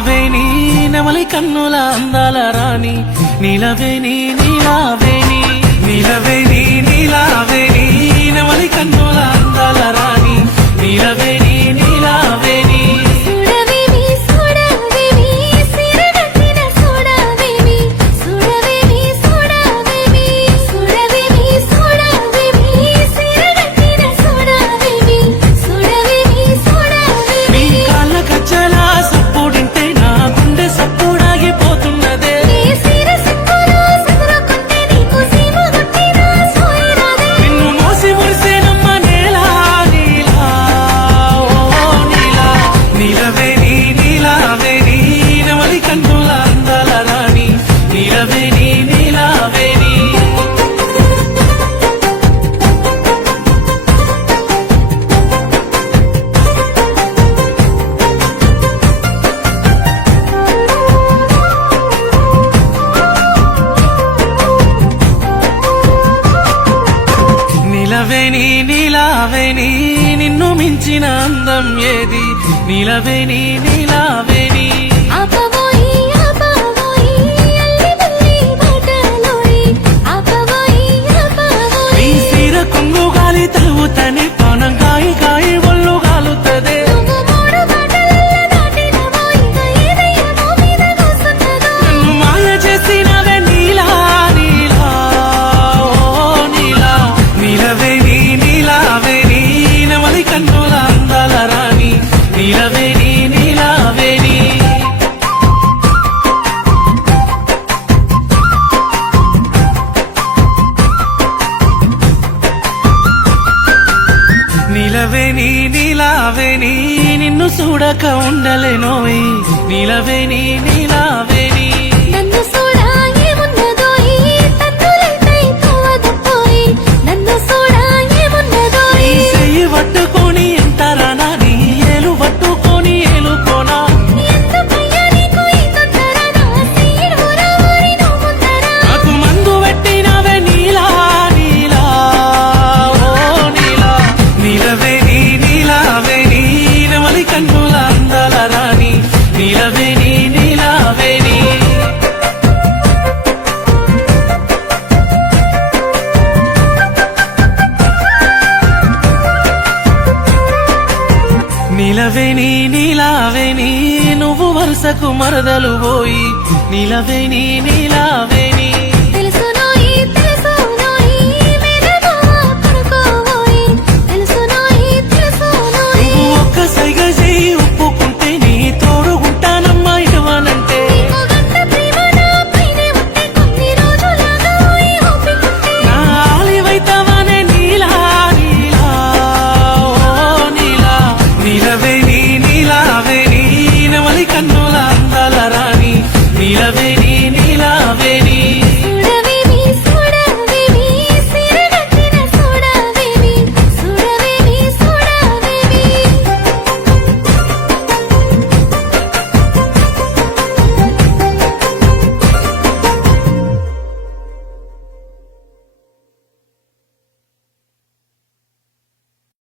నీలావేణి నెమలి కన్నుల అందాల రాణి నీలవేణి నీలావేణి నీలవేణి నీలావేణి నెమలి కన్నుల అందాల రాణి నీలవేణి నీలావేణి నీలవేణి నీలావేణి నిన్ను మించిన అందం ఏది నీలవేణి నీలావేణి నీ సిర కొంగు గాలి తలువుతని పానం కాయి కాయి ఒళ్ళు గాలుతదే నన్ను మాయ చేసినవే నీలా నీలా ఓ నీలా నీలవేణి నీలావేణి నెమలి కన్నుల అందాల రాణి నీలవేణి నీలావేణి నీలవేణి నీలావేణి నిన్ను చూడక ఉండలేనోయ్ నీలవేణి నీలావేణి నీ చెయ్యి పట్టుకొని ఎంతరా నీ ఏలు పట్టుకొని ఏలుకోనా నాకు మందు పెట్టినవే నీలా నీలా ఓ నీలా నీలవేణి నీలావేణి నెమలి కన్నుల అందాల రాణి నీలవేణి నీలావేణి నీలవేణి నీలావేణి నువ్వు వరుసకు మరదలు పోయి నీలవేణి నీలావేణి